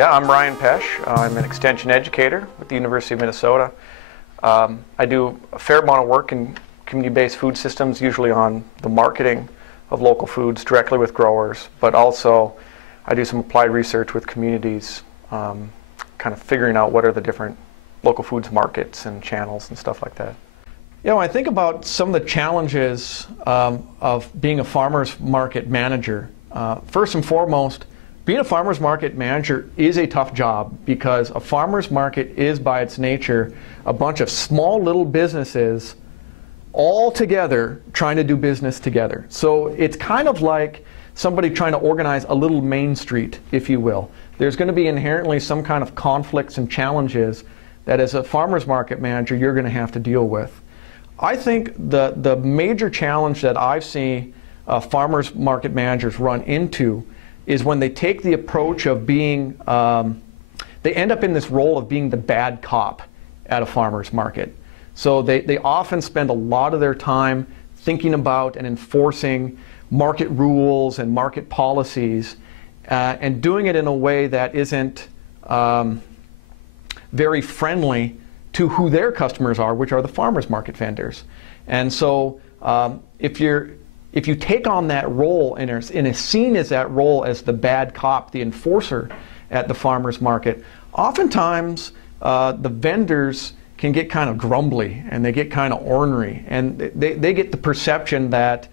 Yeah, I'm Ryan Pesch. I'm an extension educator with the University of Minnesota. I do a fair amount of work in community-based food systems, usually on the marketing of local foods directly with growers, but also I do some applied research with communities, kind of figuring out what are the different local foods markets and channels and stuff like that. You know, I think about some of the challenges of being a farmer's market manager. First and foremost, being a farmer's market manager is a tough job because a farmer's market is, by its nature, a bunch of small little businesses all together trying to do business together. So it's kind of like somebody trying to organize a little Main Street, if you will. There's going to be inherently some kind of conflicts and challenges that as a farmer's market manager you're going to have to deal with. I think the major challenge that I've seen farmers market managers run into is when they take the approach of being, they end up in this role of being the bad cop at a farmer's market. So they often spend a lot of their time thinking about and enforcing market rules and market policies and doing it in a way that isn't very friendly to who their customers are, which are the farmers market vendors. And so if you take on that role and is seen as that role as the bad cop, the enforcer at the farmer's market, oftentimes the vendors can get kind of grumbly and they get kind of ornery, and they get the perception that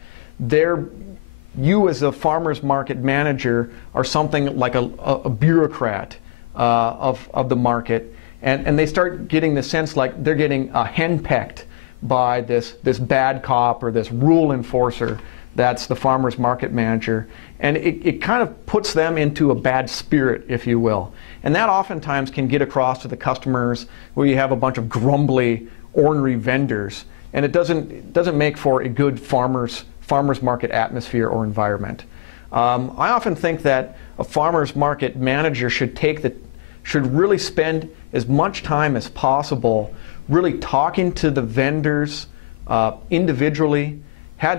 you as a farmer's market manager are something like a bureaucrat of the market, and they start getting the sense like they're getting henpecked by this bad cop or this rule enforcer that's the farmer's market manager, and it kind of puts them into a bad spirit, if you will. And that oftentimes can get across to the customers where you have a bunch of grumbly, ornery vendors, and it doesn't make for a good farmer's market atmosphere or environment. I often think that a farmer's market manager should really spend as much time as possible really talking to the vendors individually,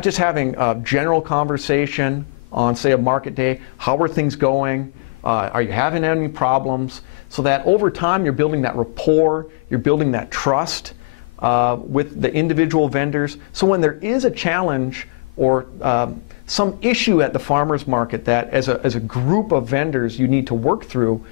just having a general conversation on, say, a market day. How are things going? Are you having any problems? So that over time you're building that rapport, you're building that trust with the individual vendors. So when there is a challenge or some issue at the farmer's market that as a group of vendors you need to work through,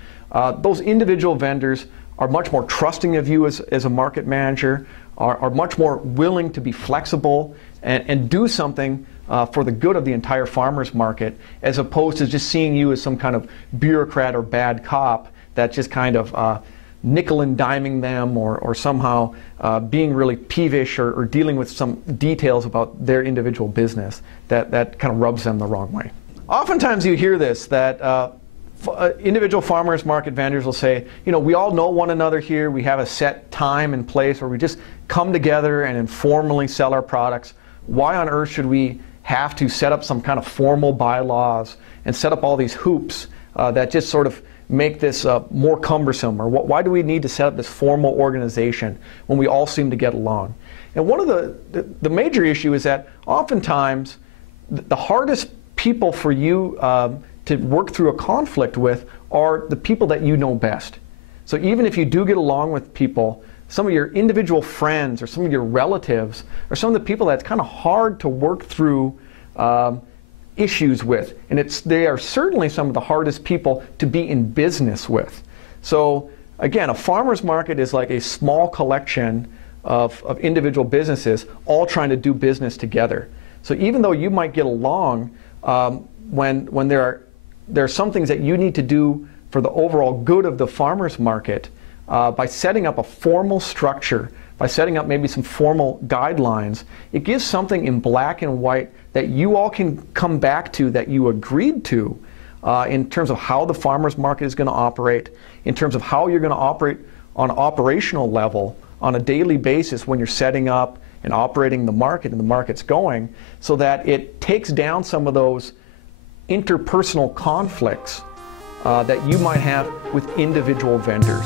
those individual vendors are much more trusting of you as a market manager, are much more willing to be flexible and do something for the good of the entire farmer's market, as opposed to just seeing you as some kind of bureaucrat or bad cop that's just kind of nickel and diming them or somehow being really peevish or dealing with some details about their individual business that kind of rubs them the wrong way. Oftentimes you hear this, that individual farmers market vendors will say, you know, we all know one another here, we have a set time and place where we just come together and informally sell our products. Why on earth should we have to set up some kind of formal bylaws and set up all these hoops that just sort of make this more cumbersome? Or why do we need to set up this formal organization when we all seem to get along? And one of the major issue is that oftentimes the hardest people for you to work through a conflict with are the people that you know best. So even if you do get along with people, some of your individual friends or some of your relatives are some of the people that's kind of hard to work through issues with. And they are certainly some of the hardest people to be in business with. So again, a farmer's market is like a small collection of individual businesses all trying to do business together. So even though you might get along, when there are some things that you need to do for the overall good of the farmer's market, by setting up a formal structure, by setting up maybe some formal guidelines, it gives something in black and white that you all can come back to, that you agreed to, in terms of how the farmer's market is going to operate, in terms of how you're going to operate on an operational level on a daily basis when you're setting up and operating the market and the market's going, so that it takes down some of those interpersonal conflicts that you might have with individual vendors.